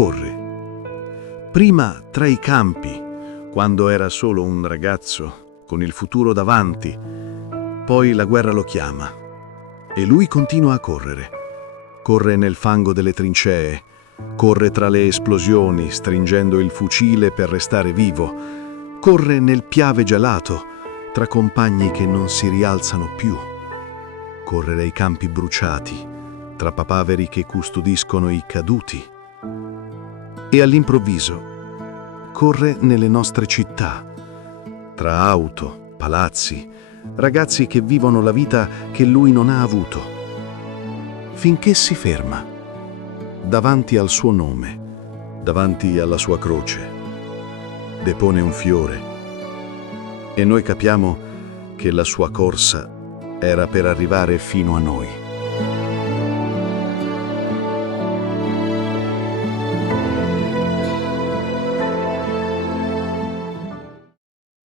corre. Prima tra i campi, quando era solo un ragazzo, con il futuro davanti. Poi la guerra lo chiama. E lui continua a correre. Corre nel fango delle trincee, corre tra le esplosioni, stringendo il fucile per restare vivo. Corre nel piave gelato, tra compagni che non si rialzano più. Corre nei campi bruciati, tra papaveri che custodiscono i caduti. E all'improvviso corre nelle nostre città, tra auto, palazzi, ragazzi che vivono la vita che lui non ha avuto. Finché si ferma, davanti al suo nome, davanti alla sua croce, depone un fiore e noi capiamo che la sua corsa era per arrivare fino a noi.